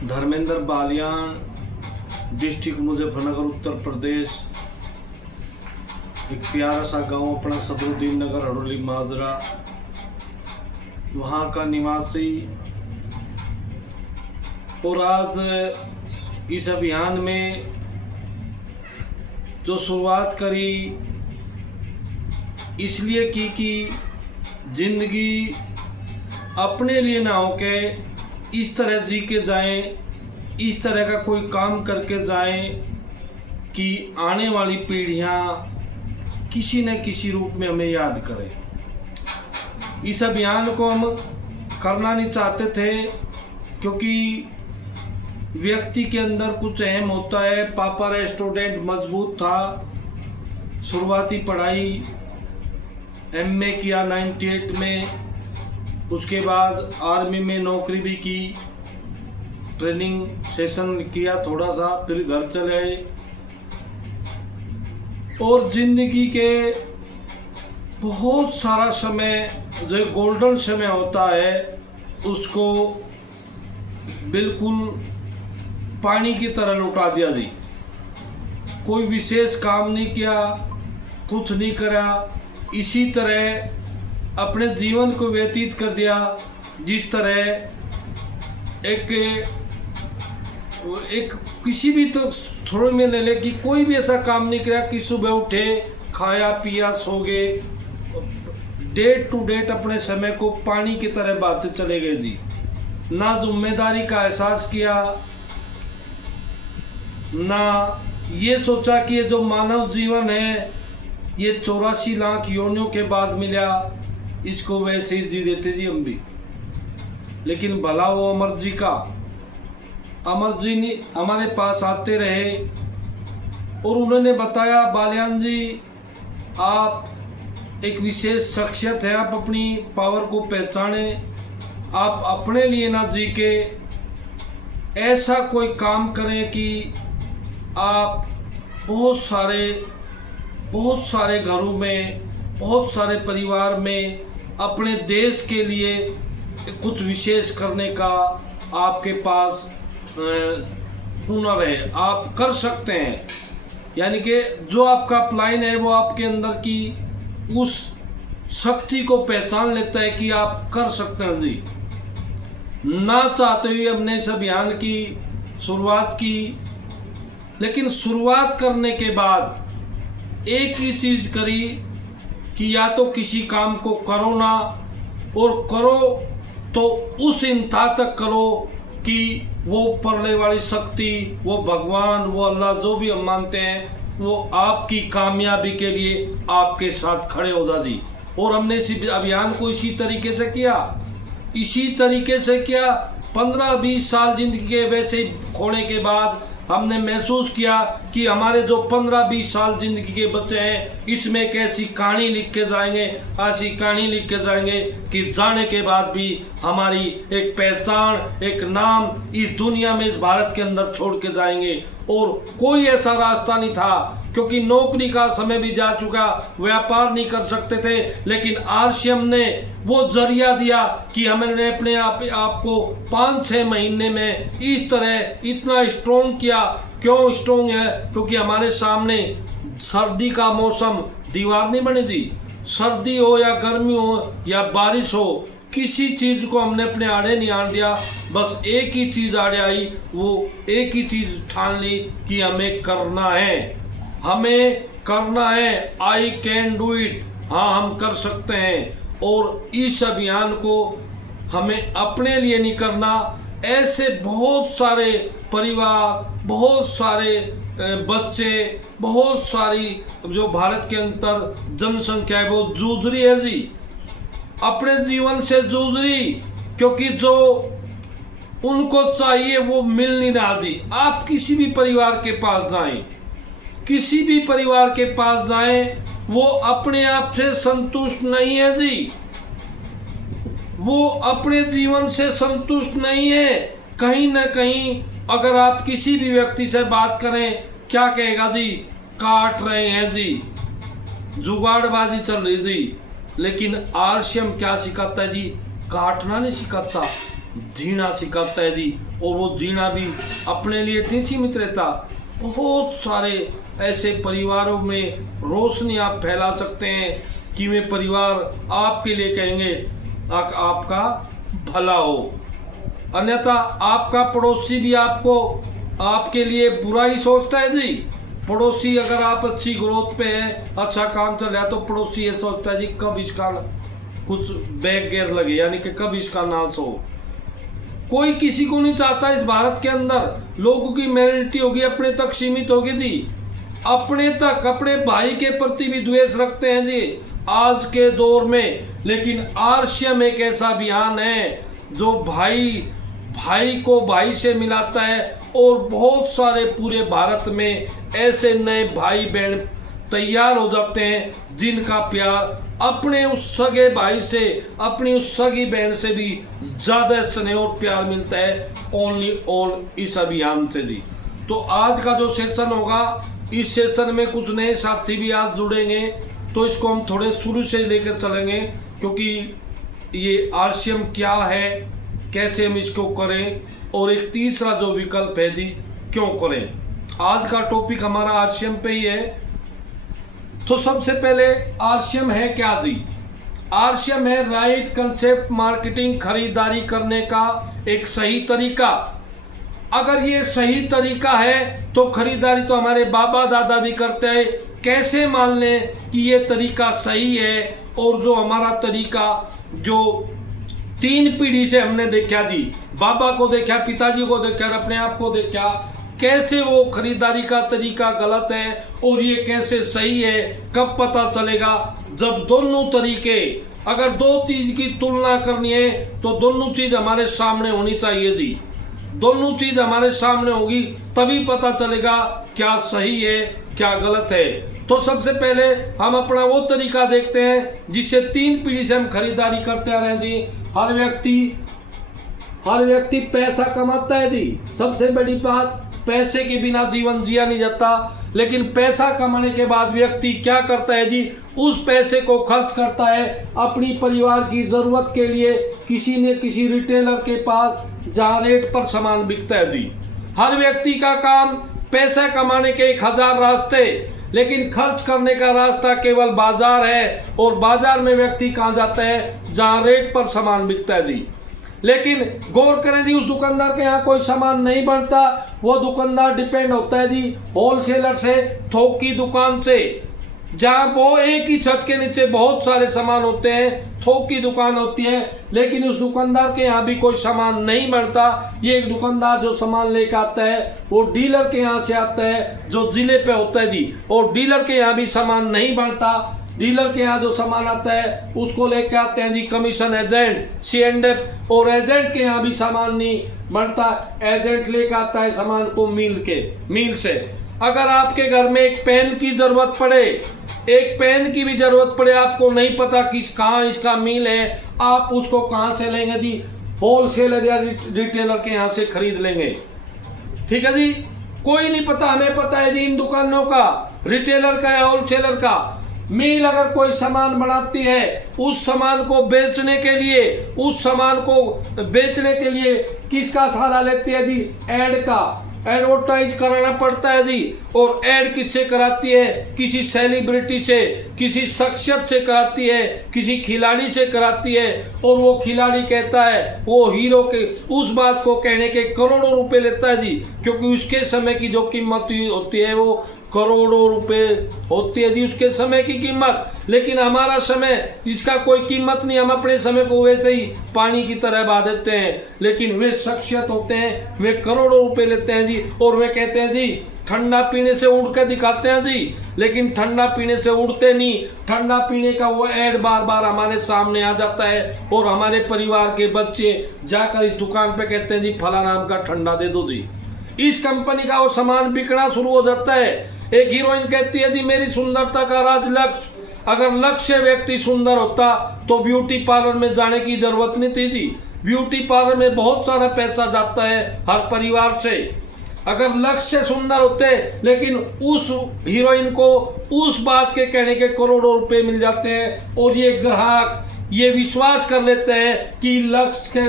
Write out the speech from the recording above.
Dharmendra Balyan, district Muzaffarnagar, Uttar Pradesh. एक प्यारा सा गांव अपना सदरुद्दीन नगर, हड़ोली माजरा, वहाँ का निवासी। और आज इस अभियान में जो शुरुआत करी इसलिए की कि जिंदगी अपने लिए ना हो के इस तरह जी के जाएं, इस तरह का कोई काम करके जाएं कि आने वाली पीढ़ियां किसी न किसी रूप में हमें याद करें। इस अभियान को हम करना नहीं चाहते थे क्योंकि व्यक्ति के अंदर कुछ अहम होता है। पापा स्टूडेंट मजबूत था, शुरुआती पढ़ाई एमए किया 98 में, उसके बाद आर्मी में नौकरी भी की, ट्रेनिंग सेशन किया थोड़ा सा, फिर घर चले आए। और जिंदगी के बहुत सारा समय जो गोल्डन समय होता है उसको बिल्कुल पानी की तरह लुटा दिया जी। कोई विशेष काम नहीं किया, कुछ नहीं करा, इसी तरह अपने जीवन को व्यतीत कर दिया जिस तरह एक किसी भी तो थोड़े में ले ले कि कोई भी ऐसा काम नहीं किया कि सुबह उठे, खाया पिया, सो गए, डेट टू डेट अपने समय को पानी की तरह बहाते चले गए जी। ना जिम्मेदारी का एहसास किया, ना ये सोचा कि ये जो मानव जीवन है ये 84 लाख योनियों के बाद मिला, इसको वैसे ही जी देते जी हम भी। लेकिन भला वो अमर जी का, अमर जी ने हमारे पास आते रहे और उन्होंने बताया, बालियान जी आप एक विशेष शख्सियत है, आप अपनी पावर को पहचाने, आप अपने लिए ना जी के ऐसा कोई काम करें कि आप बहुत सारे घरों में, बहुत सारे परिवार में अपने देश के लिए कुछ विशेष करने का आपके पास हुनर है, आप कर सकते हैं। यानी कि जो आपका प्लान है वो आपके अंदर की उस शक्ति को पहचान लेता है कि आप कर सकते हैं जी। ना चाहते हुए हमने इस अभियान की शुरुआत की, लेकिन शुरुआत करने के बाद एक ही चीज करी कि या तो किसी काम को करो ना, और करो तो उस इंतहा तक करो कि वो पढ़ने वाली शक्ति, वो भगवान, वो अल्लाह जो भी हम मानते हैं, वो आपकी कामयाबी के लिए आपके साथ खड़े हो जा जी। और हमने इस अभियान को इसी तरीके से किया। 15-20 साल जिंदगी के वैसे खोने के बाद हमने महसूस किया कि हमारे जो 15-20 साल जिंदगी के बच्चे हैं इसमें एक ऐसी कहानी लिख के जाएंगे कि जाने के बाद भी हमारी एक पहचान, एक नाम इस दुनिया में, इस भारत के अंदर छोड़ के जाएंगे। और कोई ऐसा रास्ता नहीं था क्योंकि नौकरी का समय भी जा चुका, व्यापार नहीं कर सकते थे, लेकिन आरसीएम ने वो जरिया दिया कि हमने अपने आप को 5-6 महीने में इस तरह इतना स्ट्रॉन्ग किया। क्यों स्ट्रॉन्ग है? क्योंकि हमारे सामने सर्दी का मौसम दीवार नहीं बनी थी। सर्दी हो या गर्मी हो या बारिश हो, किसी चीज को हमने अपने आड़े नहीं आने दिया। बस एक ही चीज आड़े आई, वो एक ही चीज ठान ली कि हमें करना है। आई कैन डू इट, हाँ हम कर सकते हैं। और इस अभियान को हमें अपने लिए नहीं करना, ऐसे बहुत सारे परिवार, बहुत सारे बच्चे, बहुत सारी जो भारत के अंदर जनसंख्या है वो जूझ रही है जी, अपने जीवन से जूझ रही, क्योंकि जो उनको चाहिए वो मिल नहीं रहा जी। आप किसी भी परिवार के पास जाएं, वो अपने आप से संतुष्ट नहीं है जी, वो अपने जीवन से संतुष्ट नहीं है। कहीं ना कहीं अगर आप किसी भी व्यक्ति से बात करें, क्या कहेगा जी? काट रहे हैं जी, जुगाड़बाजी चल रही जी। लेकिन आरसीएम क्या सिखाता है जी? काटना नहीं सिखाता, जीना सिखाता है जी। और वो जीना भी अपने लिए नहीं सीमित रहता, बहुत सारे ऐसे परिवारों में रोशनी आप फैला सकते हैं कि वे परिवार आपके लिए कहेंगे आपका भला हो। अन्यथा आपका पड़ोसी भी आपको आपके लिए बुरा ही सोचता है जी। पड़ोसी अगर आप अच्छी ग्रोथ पे है, अच्छा काम चल रहा है, तो पड़ोसी ये सोचता है जी कब इसका कुछ बैक गियर लगे, यानी कि कब इसका नाश हो। कोई किसी को नहीं चाहता। इस भारत के अंदर लोगों की मेंटालिटी होगी अपने तक सीमित होगी जी, अपने तक, अपने भाई के प्रति भी द्वेष रखते हैं जी आज के दौर में। लेकिन आरसीएम एक ऐसा अभियान है जो भाई को भाई से मिलाता है, और बहुत सारे पूरे भारत में ऐसे नए भाई बहन तैयार हो जाते हैं जिनका प्यार अपने उस सगे भाई से, अपनी उस सगी बहन से भी ज़्यादा स्नेह और प्यार मिलता है ओनली ऑन इस अभियान से जी। तो आज का जो सेशन होगा, इस सेशन में कुछ नए साथी भी आज जुड़ेंगे, तो इसको हम थोड़े शुरू से लेकर चलेंगे, क्योंकि ये आरसीएम क्या है, कैसे हम इसको करें, और एक तीसरा जो विकल्प है जी क्यों करें। आज का टॉपिक हमारा आरसीएम पे ही है। तो सबसे पहले आरसीएम है क्या जी? आरसीएम है राइट कंसेप्ट मार्केटिंग, खरीदारी करने का एक सही तरीका। अगर ये सही तरीका है तो खरीदारी तो हमारे बाबा दादा भी करते हैं। कैसे मान लें कि ये तरीका सही है? और जो हमारा तरीका जो 3 पीढ़ी से हमने देखा जी, बाबा को देखा, पिताजी को देखा, अपने आप को देखा, कैसे वो खरीदारी का तरीका गलत है और ये कैसे सही है। कब पता चलेगा? जब दोनों तरीके, अगर 2 चीज की तुलना करनी है तो दोनों चीज हमारे सामने होनी चाहिए जी। दोनों चीज हमारे सामने होगी तभी पता चलेगा क्या सही है क्या गलत है। तो सबसे पहले हम अपना वो तरीका देखते हैं जिससे 3 पीढ़ी से हम खरीदारी करते आ रहे हैं जी। हर व्यक्ति पैसा कमाता है जी। सबसे बड़ी बात, पैसे के बिना जीवन जिया नहीं जाता। लेकिन पैसा कमाने के बाद व्यक्ति क्या करता है जी? उस पैसे को खर्च करता है अपनी परिवार की जरूरत के लिए, किसी न किसी रिटेलर के पास जहां रेट पर सामान बिकता है जी। हर व्यक्ति का काम, पैसा कमाने के 1000 रास्ते, लेकिन खर्च करने का रास्ता केवल बाजार है। और बाजार में व्यक्ति कहाँ जाता है? जहां रेट पर सामान बिकता है जी। लेकिन गौर करें जी, उस दुकानदार के यहाँ कोई सामान नहीं बनता। वो दुकानदार डिपेंड होता है जी होलसेलर से, थोक की दुकान से, जहाँ वो एक ही छत के नीचे बहुत सारे सामान होते हैं, थोक की दुकान होती है। लेकिन उस दुकानदार के यहाँ भी कोई सामान नहीं बनता। ये एक दुकानदार जो सामान लेकर आता है वो डीलर के यहाँ से आता है जो जिले पे होता है जी। और डीलर के यहाँ भी सामान नहीं बनता। डीलर के यहाँ जो सामान आता है उसको लेके आते हैं जी कमीशन एजेंट, C&F। और एजेंट के यहाँ भी सामान नहीं बनता। एजेंट लेके आता है सामान को मिल से। अगर आपके घर में एक पेन की जरूरत पड़े, एक पेन की भी जरूरत पड़े, आपको नहीं पता कहाँ इसका मिल है, आप उसको कहाँ से लेंगे जी? होलसेलर या रिटेलर के यहाँ से खरीद लेंगे। ठीक है जी। कोई नहीं पता, हमें पता है जी इन दुकानों का, रिटेलर का या होलसेलर का। मिल अगर कोई सामान बनाती है, उस सामान को बेचने के लिए किसका सहारा लेती है जी? ऐड का। एडवर्टाइज कराना पड़ता है जी। और ऐड किससे कराती है? किसी सेलिब्रिटी से, किसी शख्सियत से कराती है, किसी खिलाड़ी से कराती है। और वो खिलाड़ी कहता है, वो हीरो के उस बात को कहने के करोड़ों रुपए लेता है जी, क्योंकि उसके समय की जो कीमत होती है वो करोड़ों रुपए होती है जी, उसके समय की कीमत। लेकिन हमारा समय, इसका कोई कीमत नहीं, हम अपने समय को वैसे ही पानी की तरह बहा देते हैं। लेकिन वे शख्सियत होते हैं, वे करोड़ों रुपए लेते हैं जी। और वे कहते हैं जी ठंडा पीने से उड़ के दिखाते हैं जी, लेकिन ठंडा पीने से उड़ते नहीं। ठंडा पीने का वो ऐड बार बार हमारे सामने आ जाता है, और हमारे परिवार के बच्चे जाकर इस दुकान पे कहते हैं जी फला नाम का ठंडा दे दो जी। इस कंपनी का वो सामान बिकना शुरू हो जाता है। एक हीरोइन कहती है जी मेरी सुंदरता का राज लक्ष्य। अगर लक्ष्य व्यक्ति सुंदर होता तो ब्यूटी पार्लर में जाने की जरूरत नहीं थी जी। ब्यूटी पार्लर में बहुत सारा पैसा जाता है हर परिवार से। अगर लक्ष्य सुंदर होते, लेकिन उस हीरोइन को उस बात के कहने के करोड़ों रुपए मिल जाते हैं, और ये ग्राहक ये विश्वास कर लेते हैं कि लक्ष्य के